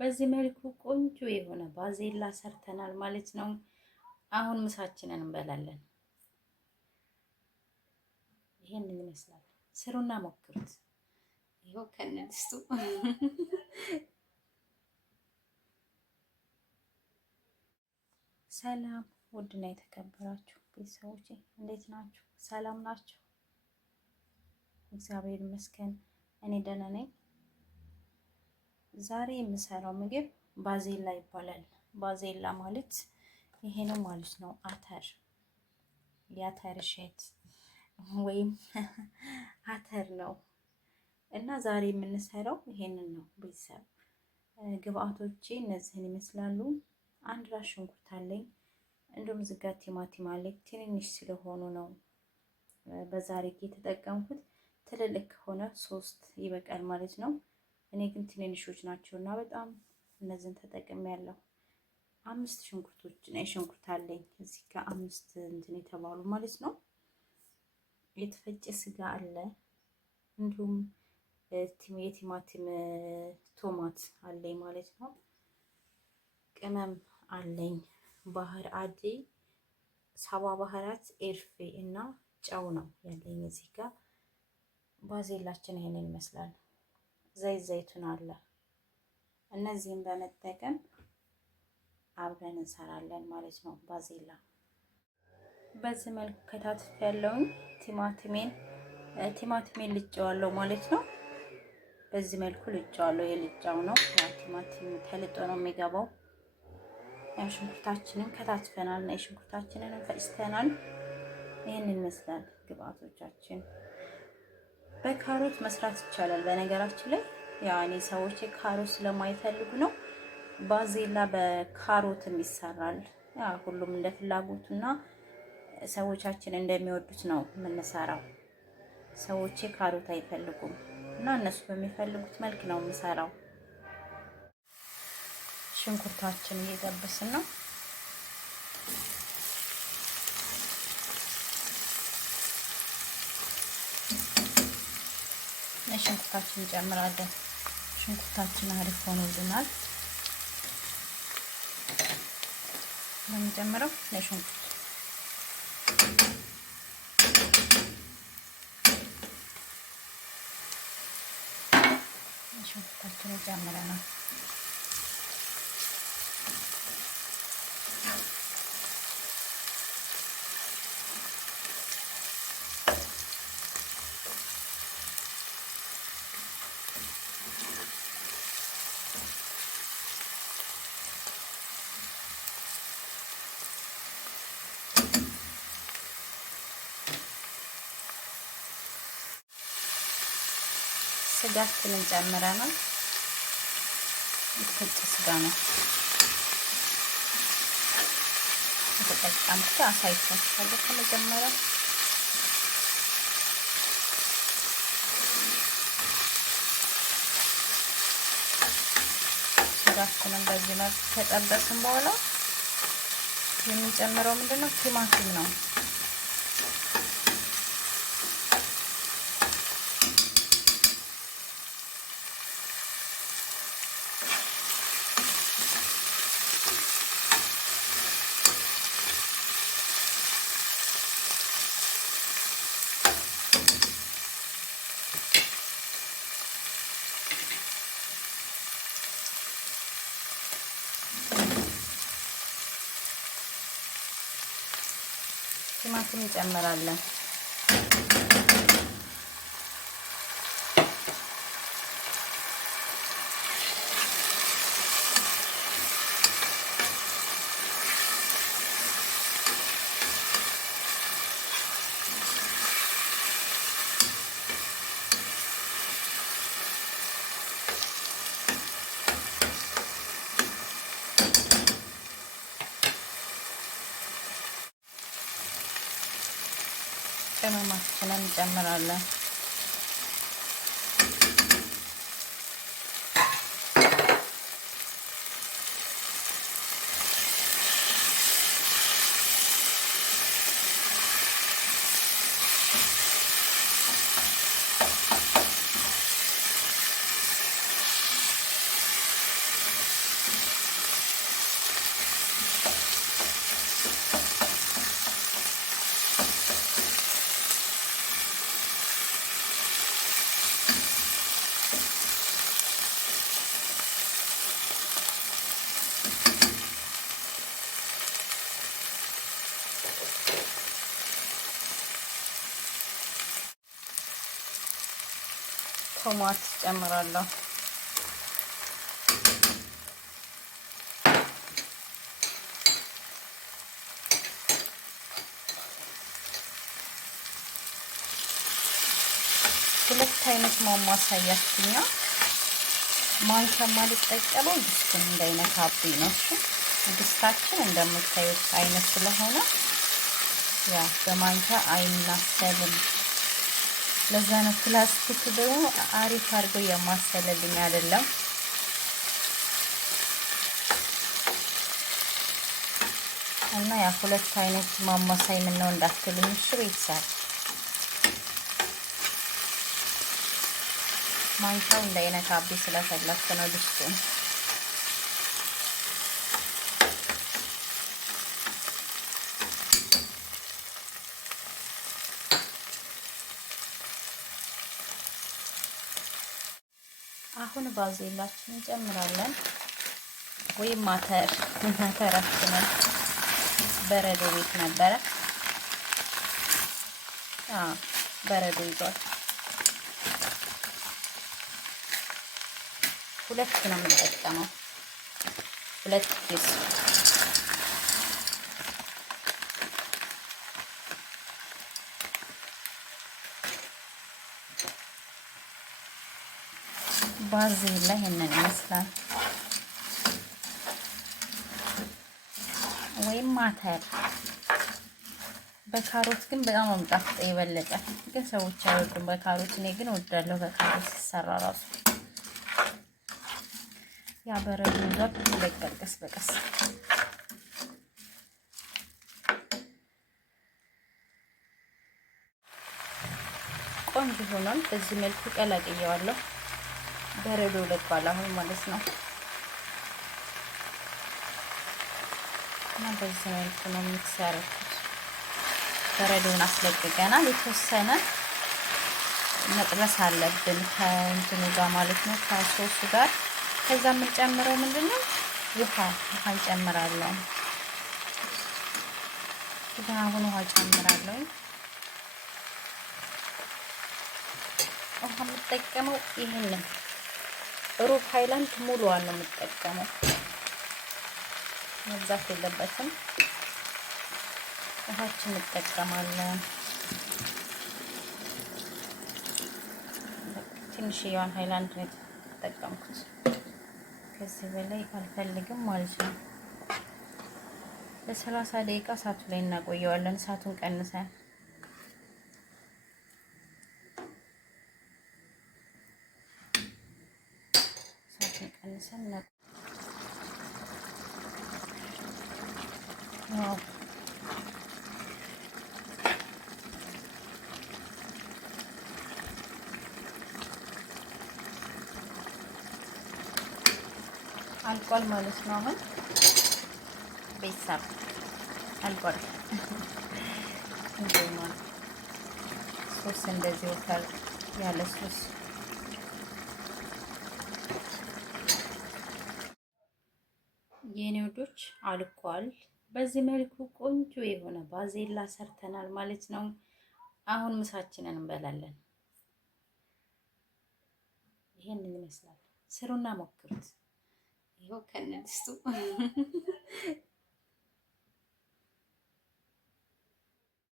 በዚህ መልኩ ቆንጆ የሆነ ባዜላ ሰርተናል ማለት ነው። አሁን ምሳችንን እንበላለን። ይሄንን ይመስላል። ስሩና ሞክሩት። ይኸው ከነድስቱ ሰላም ውድና የተከበራችሁ ቤተሰቦቼ እንዴት ናችሁ? ሰላም ናችሁ? እግዚአብሔር ይመስገን እኔ ደህና ነኝ። ዛሬ የምሰራው ምግብ ባዜላ ይባላል። ባዜላ ማለት ይሄ ነው ማለት ነው። አተር፣ የአተር እሸት ወይም አተር ነው እና ዛሬ የምንሰራው ይሄንን ነው። ቤተሰብ ግብአቶቼ እነዚህን ይመስላሉ። አንድ ራስ ሽንኩርት አለኝ፣ እንዲሁም ዝጋ ቲማቲም አለኝ። ትንንሽ ስለሆኑ ነው በዛሬ የተጠቀምኩት። ትልልቅ ከሆነ 3 ይበቃል ማለት ነው። እኔ ግን ትንንሾች ናቸውና በጣም እነዚህን ተጠቅሜያለሁ። 5 ሽንኩርቶች ነው ሽንኩርት አለኝ እዚህ ጋር 5 እንትን የተባሉ ማለት ነው። የተፈጨ ስጋ አለ፣ እንዲሁም የቲማቲም ቶማት አለኝ ማለት ነው። ቅመም አለኝ፣ ባህር አዲ፣ 7 ባህራት፣ ኤርፌ እና ጨው ነው ያለኝ እዚህ ጋር። ባዜላችን ይሄንን ይመስላል። ዘይቱን አለ። እነዚህን በመጠቀም አብረን እንሰራለን ማለት ነው። ባዜላ በዚህ መልኩ ከታትፍ ያለውን ቲማቲሜን ልጨዋለሁ ማለት ነው። በዚህ መልኩ ልጨዋለሁ። የልጫው ነው ቲማቲም ተልጦ ነው የሚገባው። ያ ሽንኩርታችንን ከታትፈናል እና የሽንኩርታችንን ፈጭተናል። ይሄንን ይመስላል ግብአቶቻችን። በካሮት መስራት ይቻላል። በነገራችን ላይ ያኔ ሰዎች ካሮት ስለማይፈልጉ ነው። ባዜላ በካሮትም ይሰራል። ያ ሁሉም እንደ ፍላጎቱና ሰዎቻችን እንደሚወዱት ነው የምንሰራው። ሰዎች ካሮት አይፈልጉም እና እነሱ በሚፈልጉት መልክ ነው የምሰራው። ሽንኩርታችን እየጠበስን ነው። ሽንኩርታችን እንጨምራለን። ሽንኩርታችን አሪፍ ሆኖልናል። የምንጨምረው ለሽንኩርት ሽንኩርታችን ጨምረናል። ስጋችንን ጨምረናል። የተፈጨ ስጋ ነው የተጠቀምኩት። አሳይቻችኋለሁ ከመጀመሪያው። ስጋችንን በዚህ መልኩ ከጠበስን በኋላ የምንጨምረው ምንድነው? ቲማቲም ነው። ቲማቲም እንጨምራለን። ቅመማችንን እንጨምራለን። ቶማት ጨምራለሁ። ሁለት አይነት ማማሳያችኛ ማንኪያ ማልጠቀመው ድስቱን እንዳይነካብኝ ነው። እሺ ድስታችን እንደምታዩት አይነት ስለሆነ ያ በማንኪያ አይናሰልም። ለዛ ነው ፕላስቲክ ደግሞ አሪፍ አድርጎ የማሰለልኝ አይደለም። እና ያ ሁለት አይነት ማማሳይ ምን ነው እንዳትሉኝ እሺ ቤተሰብ። ማንኪያው እንዳይነካብኝ ስለፈለኩ ነው ድስቱን። አሁን ባዜላችን እንጨምራለን ወይም ማተራችንን በረዶ ቤት ነበረ። በረዶ ይዟል። ሁለት ነው የምንጠቀመው፣ ሁለት ፒስ። ባዜላ ይሄንን ይመስላል። ወይም ማተር በካሮት ግን በጣም መምጣት የበለጠ ግን ሰዎች አይወዱም በካሮት። እኔ ግን እወዳለሁ በካሮት ሲሰራ ራሱ። ያ በረዶ ይዟል። ይለቀል ቀስ በቀስ። ቆንጆ ሆኗል። በዚህ መልኩ ቀላቅየዋለሁ። በረዶ ለቋል አሁን ማለት ነው። እና በዚህ መልኩ ነው ሚክስ ያደረኩት። በረዶውን አስለቅቀናል። የተወሰነ መጥበስ አለብን ከእንትኑ ጋር ማለት ነው፣ ከሶሱ ጋር። ከዛ የምንጨምረው ምንድነው ውሃ እንጨምራለን። አሁን ውሃ ጨምራለሁ። ውሃ የምጠቀመው ይሄንን ሩብ ሃይላንድ ሙሉዋን ነው የምጠቀመው። መብዛት የለበትም። ውሃችን እንጠቀማለን። ትንሽዬዋን ሃይላንድ ነው የተጠቀምኩት። ከዚህ በላይ አልፈልግም ማለት ነው። ለ30 ደቂቃ እሳቱ ላይ እናቆየዋለን። እሳቱን ቀንሰን ዋው አልቋል ማለት ነው። አሁን ቤተሰብ አልቋል። እንደውም ሶስ እንደዚህ ወጣል ያለ ሶስ የኔ ወዶች አልቋል። በዚህ መልኩ ቆንጆ የሆነ ባዜላ ሰርተናል ማለት ነው። አሁን ምሳችንን እንበላለን። ይሄንን ይመስላል። ስሩና ሞክሩት። ይኸው ከነድስቱ